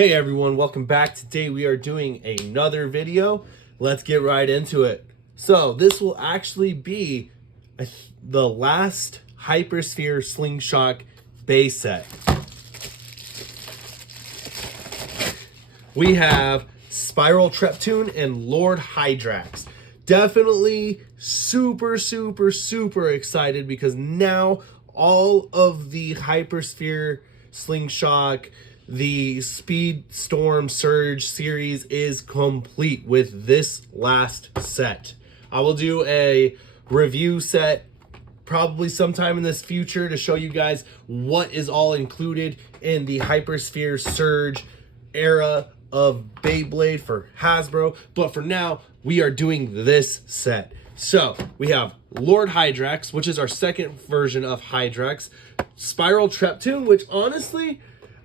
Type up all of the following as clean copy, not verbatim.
Hey everyone, welcome back. Today we are doing another video. Let's get right into it. So this will actually be the last Hypersphere Slingshock base set. We have Spiral Treptune and Lord Hydrax. Definitely super excited because now all of the Hypersphere Slingshock, the Speed Storm Surge series is complete with this last set. I will do a review set probably sometime in this future to show you guys what is all included in the Hypersphere Surge era of Beyblade for Hasbro. But for now, we are doing this set. So we have Lord Hydrax, which is our second version of Hydrax. Spiral Treptune, which honestly,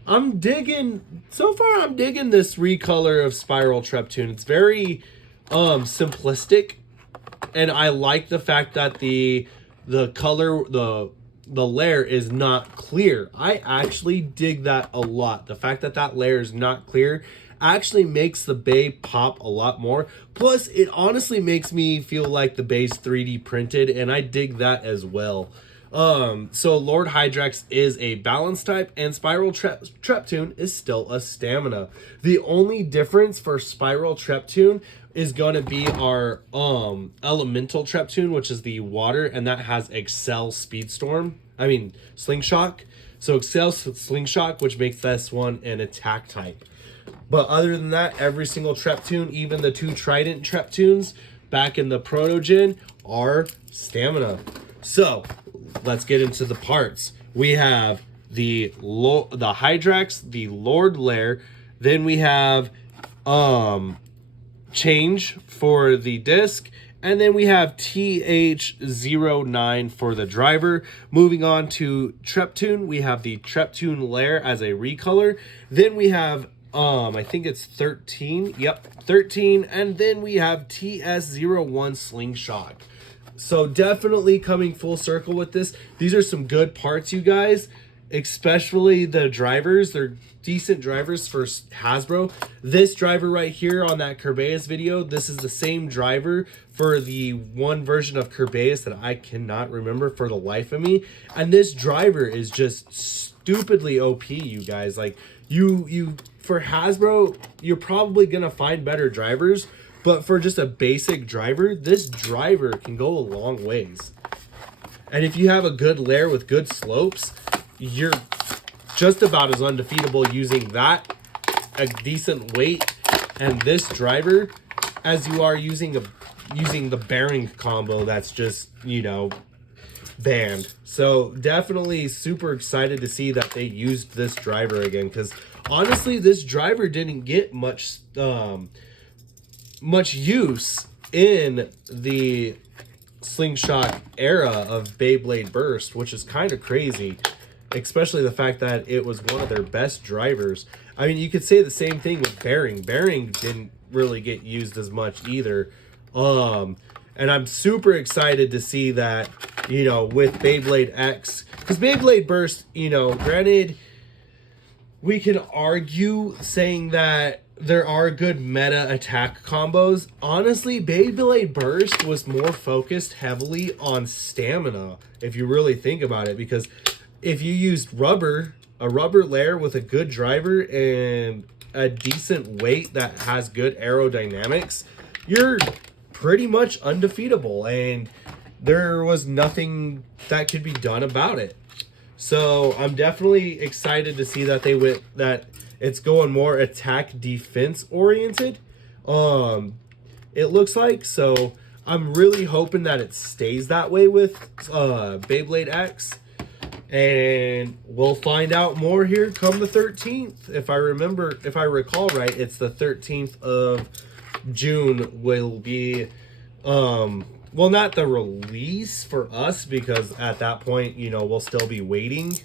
I'm digging this recolor of Spiral Treptune. It's very simplistic, and I like the fact that the color, the layer is not clear. I actually dig that a lot. The fact that that layer is not clear actually makes the Bay pop a lot more. Plus, it honestly makes me feel like the Bay's 3D printed, and I dig that as well. So Lord Hydrax is a balance type, and Spiral Treptune is still a stamina. The only difference for Spiral Treptune is going to be our elemental Treptune, which is the water, and that has Excel Slingshock. So Excel Slingshock, which makes this one an attack type. But other than that, every single Treptune, even the two Trident Treptunes back in the Proto Gen, are stamina. So let's get into the parts. We have the Hydrax, the Lord Lair. Then we have change for the disc. And then we have TH09 for the driver. Moving on to Treptune, we have the Treptune Lair as a recolor. Then we have I think it's 13. Yep, 13. And then we have TS01 Slingshock. So definitely coming full circle with this. These are some good parts, you guys. Especially the drivers. They're decent drivers for Hasbro. This driver right here on that Kerbeus video, this is the same driver for the one version of Kerbeus that I cannot remember for the life of me. And this driver is just stupidly OP, you guys. Like, you for Hasbro, you're probably gonna find better drivers, but for just a basic driver, this driver can go a long ways. And if you have a good lair with good slopes, you're just about as undefeatable using that, a decent weight, and this driver as you are using the bearing combo that's just, you know, banned. So definitely super excited to see that they used this driver again, because honestly, this driver didn't get much use in the Slingshot era of Beyblade Burst, which is kind of crazy, especially the fact that it was one of their best drivers. I mean, you could say the same thing with Bearing. Bearing didn't really get used as much either. And I'm super excited to see that, you know, with Beyblade X, because Beyblade Burst, you know, granted, we can argue saying that there are good meta attack combos. Honestly, Beyblade Burst was more focused heavily on stamina, if you really think about it, because if you used a rubber lair with a good driver and a decent weight that has good aerodynamics, you're pretty much undefeatable, and there was nothing that could be done about it. So I'm definitely excited to see that it's going more attack defense oriented. It looks like, so I'm really hoping that it stays that way with Beyblade X. And we'll find out more here come the 13th. If I recall right, it's the 13th of June will be well, not the release for us, because at that point, you know, we'll still be waiting.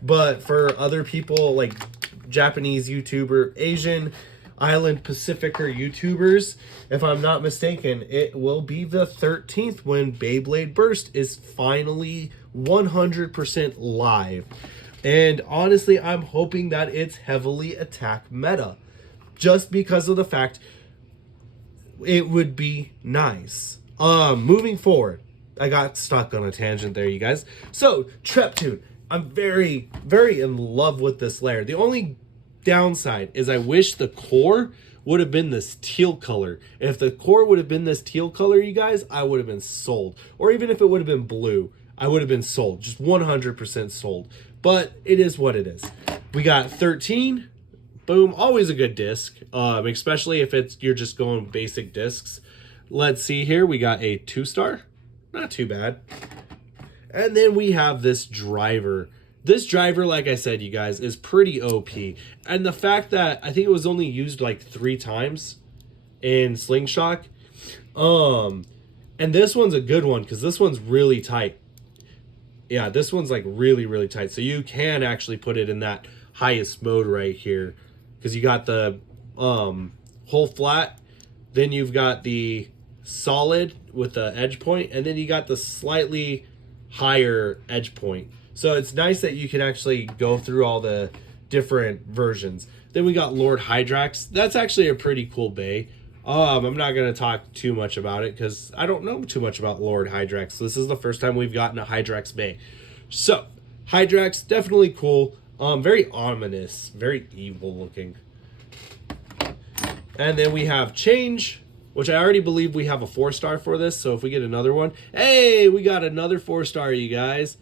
But for other people like Japanese YouTuber, Asian, Island Pacificer YouTubers, if I'm not mistaken, it will be the 13th when Beyblade Burst is finally 100% live. And honestly, I'm hoping that it's heavily attack meta. Just because of the fact it would be nice. Moving forward. I got stuck on a tangent there, you guys. So, Treptune. I'm very, very in love with this layer. The only downside is I wish the core would have been this teal color. If the core would have been this teal color, you guys, I would have been sold. Or even if it would have been blue, I would have been sold. Just 100% sold. But it is what it is. We got 13. Boom. Always a good disc. Especially if you're just going basic discs. Let's see here. We got a 2-star. Not too bad. And then we have this driver. This driver, like I said, you guys, is pretty OP. And the fact that I think it was only used like 3 times in Slingshock. And this one's a good one because this one's really tight. Yeah, this one's like really, really tight. So you can actually put it in that highest mode right here. Because you got the whole flat. Then you've got the solid with the edge point. And then you got the slightly higher edge point. So it's nice that you can actually go through all the different versions. Then we got Lord Hydrax. That's actually a pretty cool bay. I'm not going to talk too much about it because I don't know too much about Lord Hydrax. This is the first time we've gotten a Hydrax bay. So, Hydrax, definitely cool. Very ominous. Very evil looking. And then we have Change, which I already believe we have a 4-star for this. So if we get another one. Hey, we got another 4-star, you guys.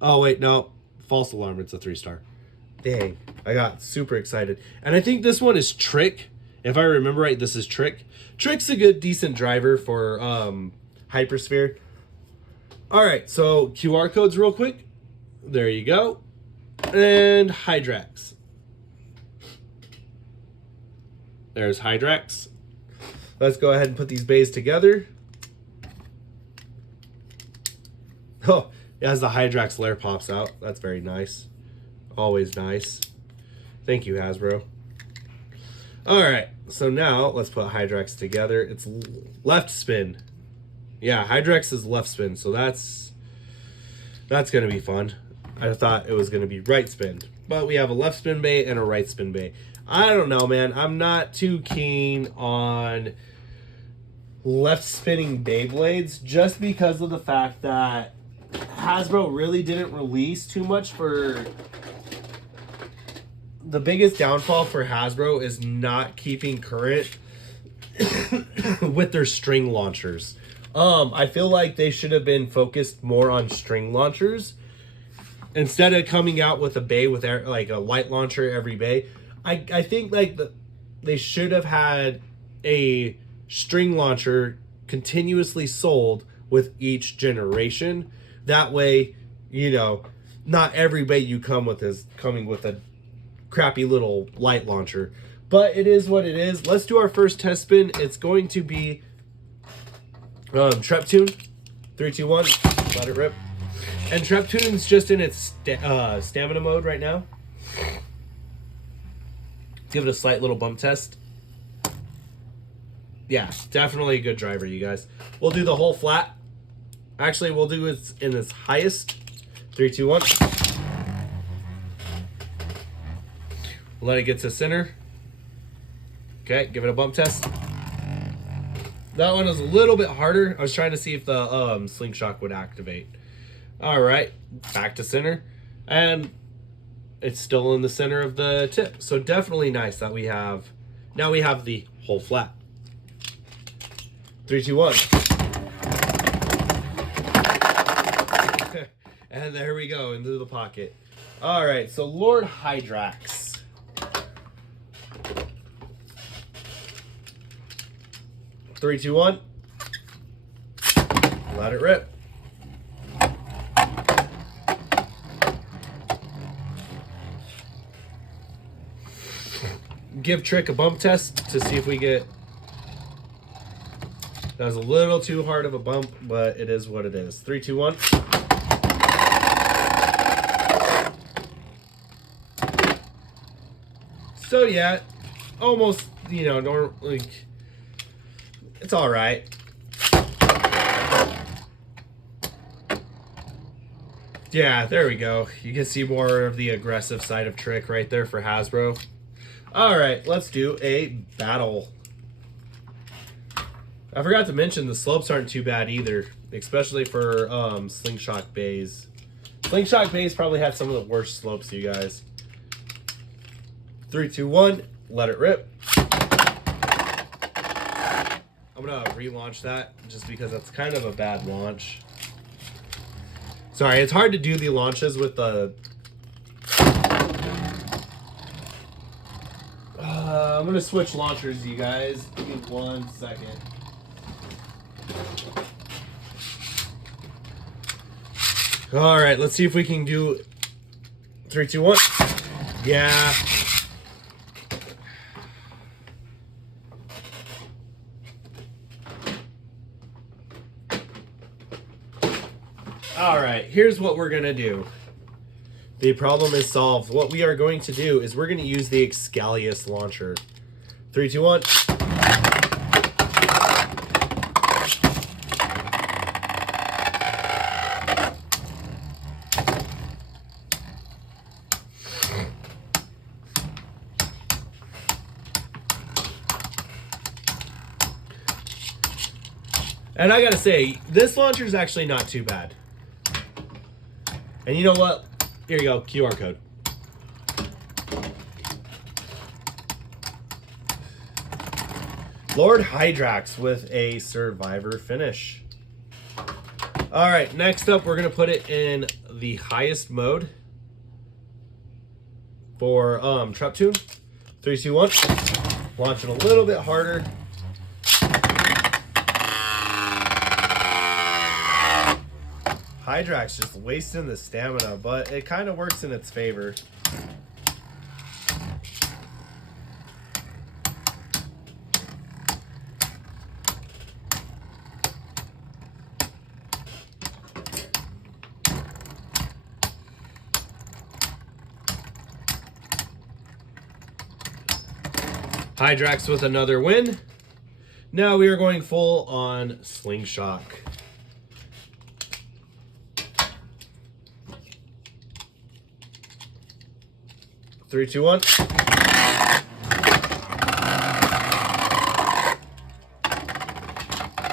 Oh, wait, no. False alarm. It's a 3-star. Dang. I got super excited. And I think this one is Trick. If I remember right, this is Trick. Trick's a good, decent driver for Hypersphere. All right, so QR codes real quick. There you go. And Hydrax. There's Hydrax. Let's go ahead and put these bays together. Oh, as the Hydrax lair pops out. That's very nice. Always nice. Thank you, Hasbro. All right, so now let's put Hydrax together. It's left spin. Yeah, Hydrax is left spin, so that's going to be fun. I thought it was going to be right spin, but we have a left spin bay and a right spin bay. I don't know, man. I'm not too keen on left spinning Beyblades just because of the fact that Hasbro really didn't release too much for... The biggest downfall for Hasbro is not keeping current with their string launchers. I feel like they should have been focused more on string launchers instead of coming out with a bay with like a light launcher every bay. I think like they should have had a string launcher continuously sold with each generation. That way, you know, not every bay you come with is coming with a crappy little light launcher, but it is what it is. Let's do our first test spin. It's going to be Treptune. 3, 2, 1. Let it rip. And Treptune's just in its stamina mode right now. Give it a slight little bump test. Yeah, definitely a good driver, you guys. We'll do the whole flat. Actually, we'll do it in its highest. 3, 2, 1. Let it get to center. Okay, give it a bump test. That one is a little bit harder. I was trying to see if the Slingshock would activate. All right, back to center. And it's still in the center of the tip. So definitely nice that we have... Now we have the whole flat. 3, 2, 1. And there we go, into the pocket. All right, so Lord Hydrax. 3, 2, 1. Let it rip. Give Trick a bump test to see if we get... That was a little too hard of a bump, but it is what it is. 3, 2, 1. So yeah, almost, you know, normally... It's all right. Yeah, there we go. You can see more of the aggressive side of Trick right there for Hasbro. All right, let's do a battle. I forgot to mention the slopes aren't too bad either, especially for Slingshock bays. Slingshock bays probably had some of the worst slopes, you guys. 3, 2, 1, let it rip. I'm gonna relaunch that just because that's kind of a bad launch. Sorry, it's hard to do the launches with the... I'm gonna switch launchers, you guys. Give me 1 second. All right, let's see if we can do 3, 2, 1. Yeah. All right, here's what we're gonna do. The problem is solved. What we are going to do is we're gonna use the Excalius launcher. 3, 2, 1. And I gotta say, this launcher is actually not too bad. And you know what? Here you go, QR code. Lord Hydrax with a Survivor finish. All right, next up, we're gonna put it in the highest mode for Treptune. 3, 2, 1. Launch it a little bit harder. Hydrax just wasting the stamina, but it kind of works in its favor. Hydrax with another win. Now we are going full on Slingshock. 3, 2, 1.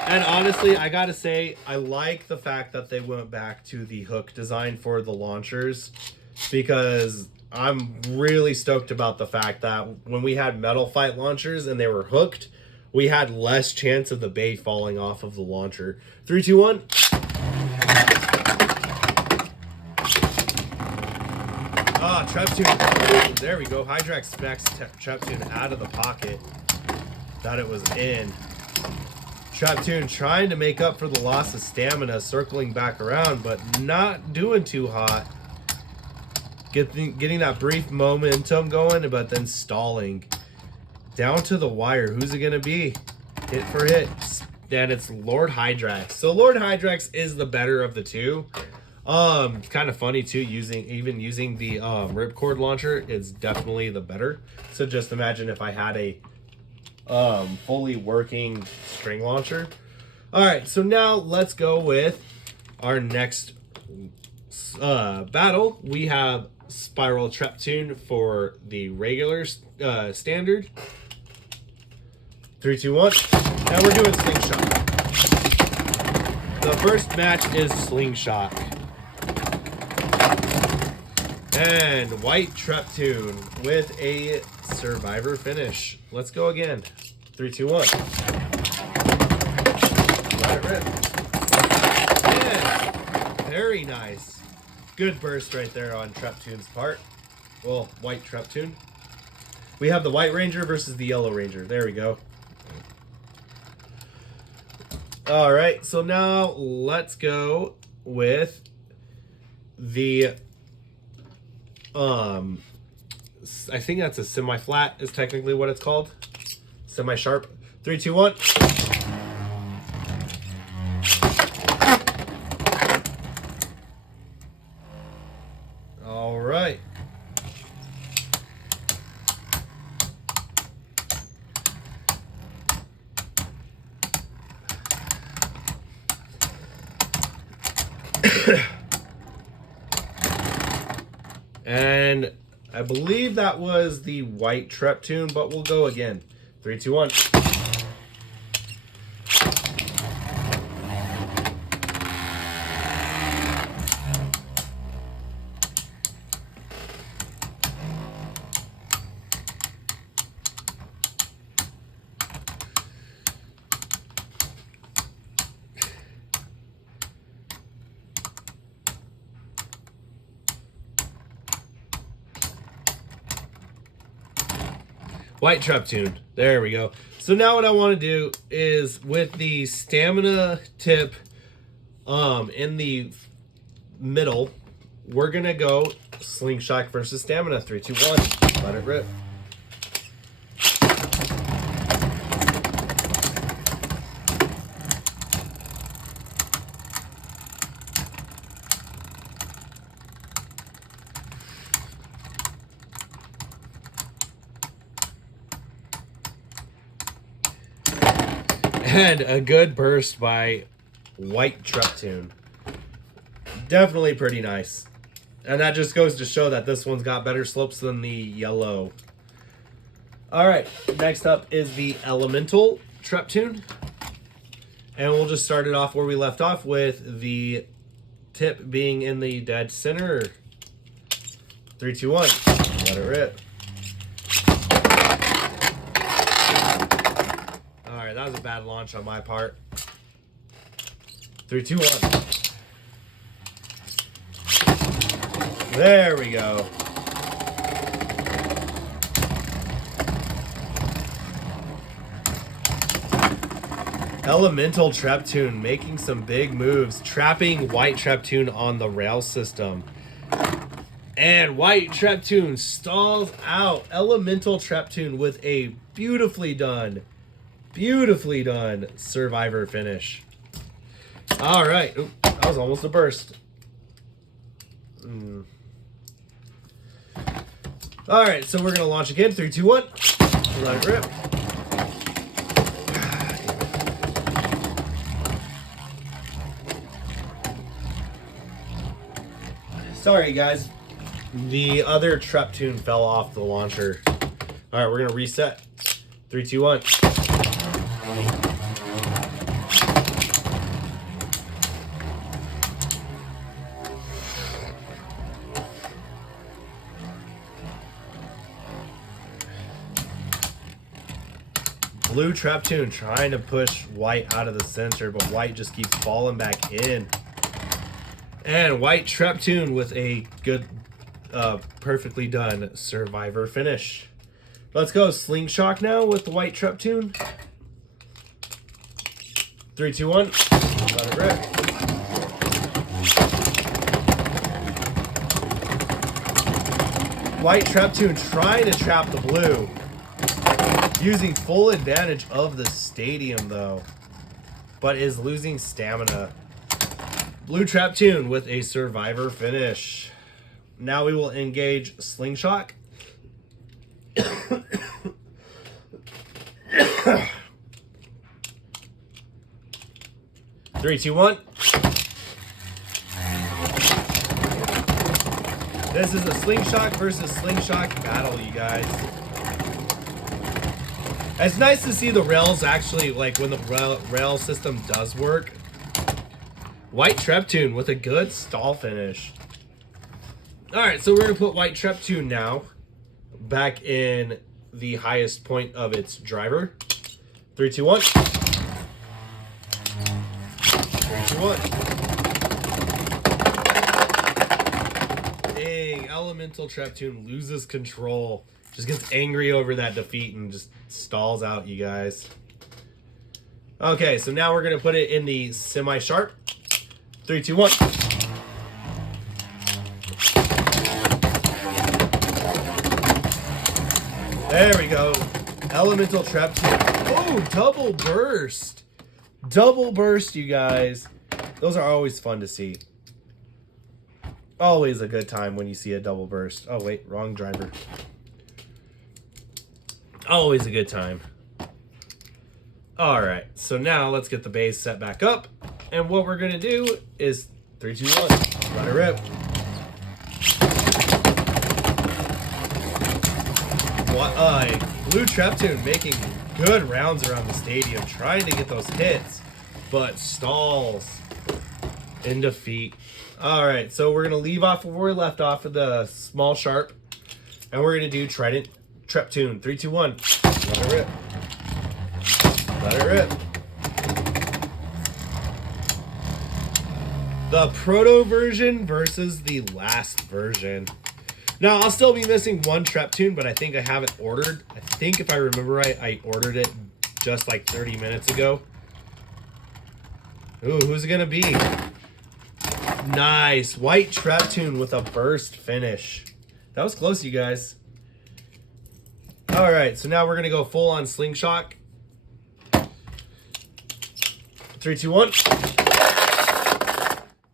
And honestly, I gotta say, I like the fact that they went back to the hook design for the launchers, because I'm really stoked about the fact that when we had metal fight launchers and they were hooked, we had less chance of the bay falling off of the launcher. 3, 2, 1. Ah, Treptune. There we go. Hydrax smacks Treptune out of the pocket that it was in. Treptune trying to make up for the loss of stamina, circling back around, but not doing too hot. Getting that brief momentum going, but then stalling. Down to the wire. Who's it going to be? Hit for hit. And it's Lord Hydrax. So Lord Hydrax is the better of the two. It's kind of funny too, using the ripcord launcher is definitely the better. So just imagine if I had a fully working string launcher. All right, so now let's go with our next battle. We have Spiral Treptune for the regular standard. 3, 2, 1. Now we're doing Slingshock. The first match is Slingshock. And White Treptune with a Survivor finish. Let's go again. 3, 2, 1. Let it rip. Yeah. Very nice. Good burst right there on Treptune's part. Well, White Treptune. We have the White Ranger versus the Yellow Ranger. There we go. All right, so now let's go with the I think that's a semi-flat is technically what it's called. Semi-sharp. 3, 2, 1. All right. I believe that was the white Treptune, but we'll go again. 3, 2, 1. White Treptune. There we go. So now what I want to do is with the stamina tip in the middle, we're going to go Slingshock versus stamina. 3, 2, 1. Let it rip. And a good burst by white Treptune. Definitely pretty nice. And that just goes to show that this one's got better slopes than the yellow. Alright, next up is the elemental Treptune. And we'll just start it off where we left off with the tip being in the dead center. 3, 2, 1. Let it rip. Alright, that was a bad launch on my part. 3, 2, 1. There we go. Elemental Treptune making some big moves, trapping white Treptune on the rail system. And white Treptune stalls out. Elemental Treptune with a beautifully done survivor finish. All right. Oop, that was almost a burst. All right, so we're going to launch again. 3, 2, 1. Let it rip. Sorry, guys. The other Treptune fell off the launcher. All right, we're going to reset. 3, 2, 1. Blue Treptune trying to push white out of the center, but white just keeps falling back in. And white Treptune with a good, perfectly done survivor finish. Let's go Slingshock now with the white Treptune. 3, 2, 1. Let it rip. White Treptune trying to trap the blue. Using full advantage of the stadium though, but is losing stamina. Blue Treptune with a survivor finish. Now we will engage Slingshock. 3, 2, 1. This is a Slingshock versus Slingshock battle, you guys. It's nice to see the rails actually, like when the rail system does work. White Treptune with a good stall finish. Alright, so we're going to put white Treptune now back in the highest point of its driver. 3, 2, 1. 3, 2, 1. Dang, Elemental Treptune loses control. Just gets angry over that defeat and just stalls out, you guys. Okay, so now we're going to put it in the semi-sharp. 3, 2, 1. There we go. Elemental Treptune. Oh, double burst. Double burst, you guys. Those are always fun to see. Always a good time when you see a double burst. Oh, wait, wrong driver. Always a good time. All right, so now let's get the base set back up. And what we're gonna do is 3, 2, 1, let it rip. Blue Treptune making good rounds around the stadium, trying to get those hits, but stalls in defeat. All right, so we're gonna leave off where we left off with the small sharp, and we're gonna do Trident Treptune. 3, 2, 1. Let it rip. Let it rip. The proto version versus the last version. Now, I'll still be missing one Treptune, but I think I have it ordered. I think if I remember right, I ordered it just like 30 minutes ago. Ooh, who's it gonna be? Nice. White Treptune with a burst finish. That was close, you guys. All right, so now we're gonna go full on Slingshock. 3, 2, 1.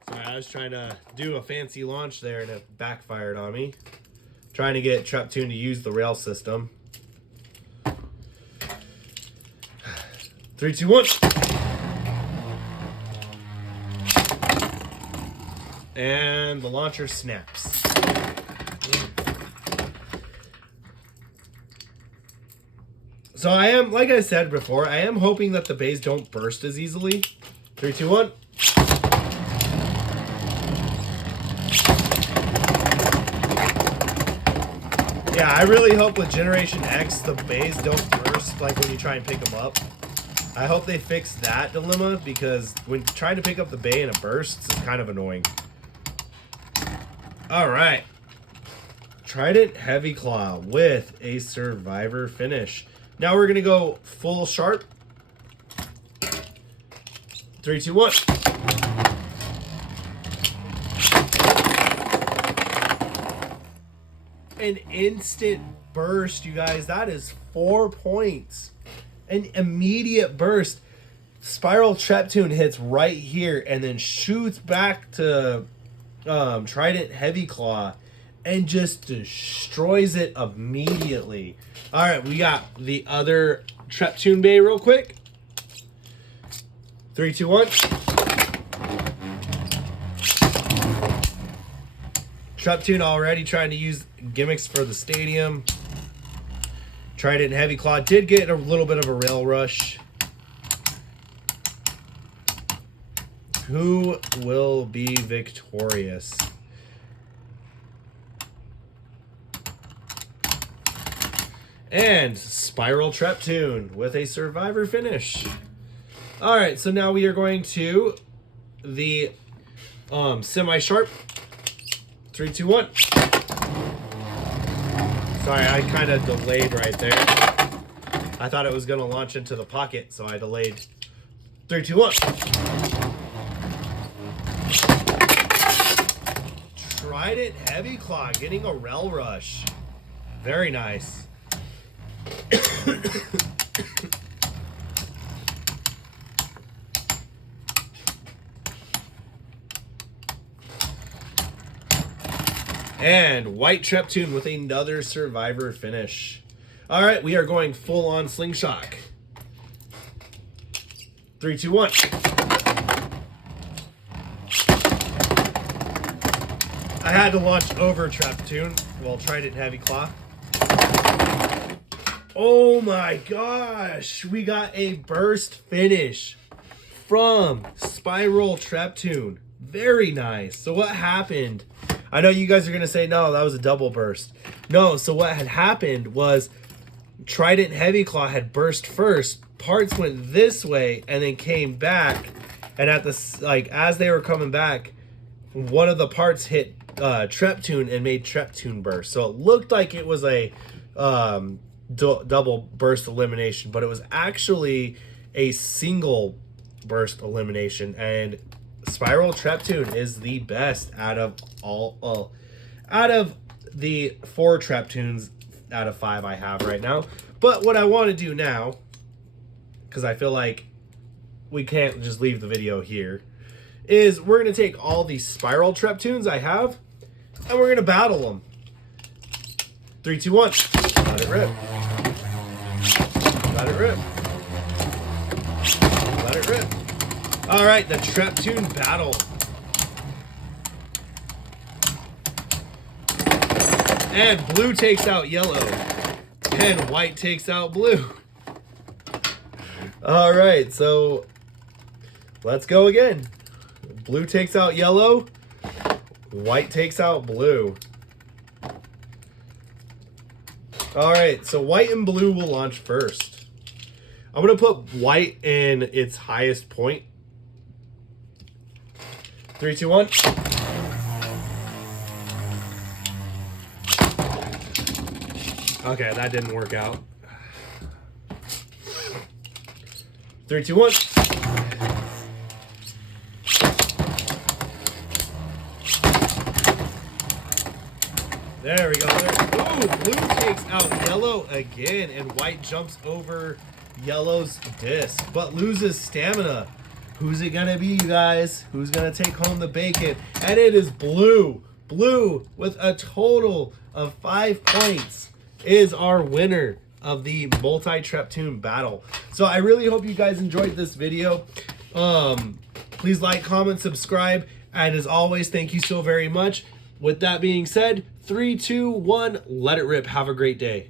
I was trying to do a fancy launch there and it backfired on me. Trying to get Treptune to use the rail system. 3, 2, 1. And the launcher snaps. So I am, like I said before, I am hoping that the bays don't burst as easily. 3, 2, 1. Yeah, I really hope with Generation X the bays don't burst like when you try and pick them up. I hope they fix that dilemma because when trying to pick up the bay and it bursts, it's kind of annoying. Alright. Trident Heavy Claw with a Survivor finish. Now we're going to go full sharp. 3, 2, 1. An instant burst, you guys. That is 4 points. An immediate burst. Spiral Treptune hits right here and then shoots back to Trident Heavy Claw and just destroys it immediately. All right, we got the other Treptune bay real quick. 3, 2, 1. Treptune already trying to use gimmicks for the stadium. Trident Heavy Claw did get a little bit of a rail rush. Who will be victorious? And Spiral Treptune with a Survivor finish. All right, so now we are going to the semi-sharp. 3, 2, 1. Sorry, I kind of delayed right there. I thought it was going to launch into the pocket, so I delayed. 3, 2, 1. Trident Heavy Claw getting a rail rush. Very nice. And White Treptune with another Survivor finish. All right, we are going full on Slingshock. 3, 2, 1. I had to launch over Treptune. Well, Trident Heavy Claw. Oh my gosh, we got a burst finish from Spiral Treptune. Very nice. So what happened? I know you guys are going to say, no, that was a double burst. No, so what had happened was Trident Heavy Claw had burst first. Parts went this way and then came back. And at the, like, as they were coming back, one of the parts hit Treptune and made Treptune burst. So it looked like it was a double burst elimination, but it was actually a single burst elimination. And Spiral Treptune is the best out of all, out of the 4 Treptunes out of 5 I have right now. But what I want to do now, because I feel like we can't just leave the video here, is we're going to take all these Spiral Treptunes I have, and we're going to battle them. 3, 2, 1. Let it rip. Let it rip. Let it rip. All right, the Treptune battle. And blue takes out yellow. And white takes out blue. All right, so let's go again. Blue takes out yellow. White takes out blue. All right, so white and blue will launch first. I'm going to put white in its highest point. 3, 2, 1. Okay, that didn't work out. 3, 2, 1. There we go. Ooh, blue takes out yellow again, and white jumps over yellow's disc, but loses stamina. Who's it gonna be, you guys? Who's gonna take home the bacon? And it is blue. Blue, with a total of 5 points, is our winner of the multi-Treptune battle. So I really hope you guys enjoyed this video. Please like, comment, subscribe, and as always, thank you so very much. With that being said, 3, 2, 1, let it rip. Have a great day.